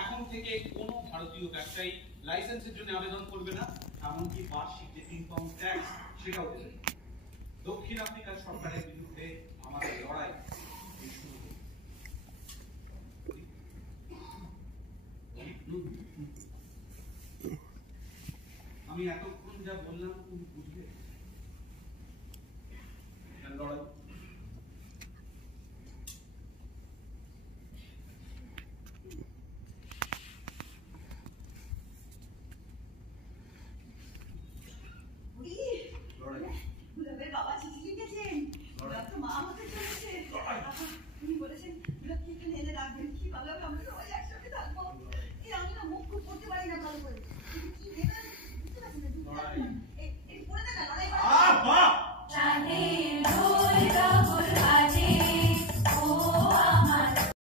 এখন থেকে কোনো ভারতীয় ব্যবসায়ী লাইসেন্সের জন্য আবেদন করবে না, এমনকি বার্ষিক যে ইনকাম ট্যাক্স সেটাও দেবে। দক্ষিণ আফ্রিকার সরকারের বিরুদ্ধে আমাদের লড়াই শুরু হলো। আমি এত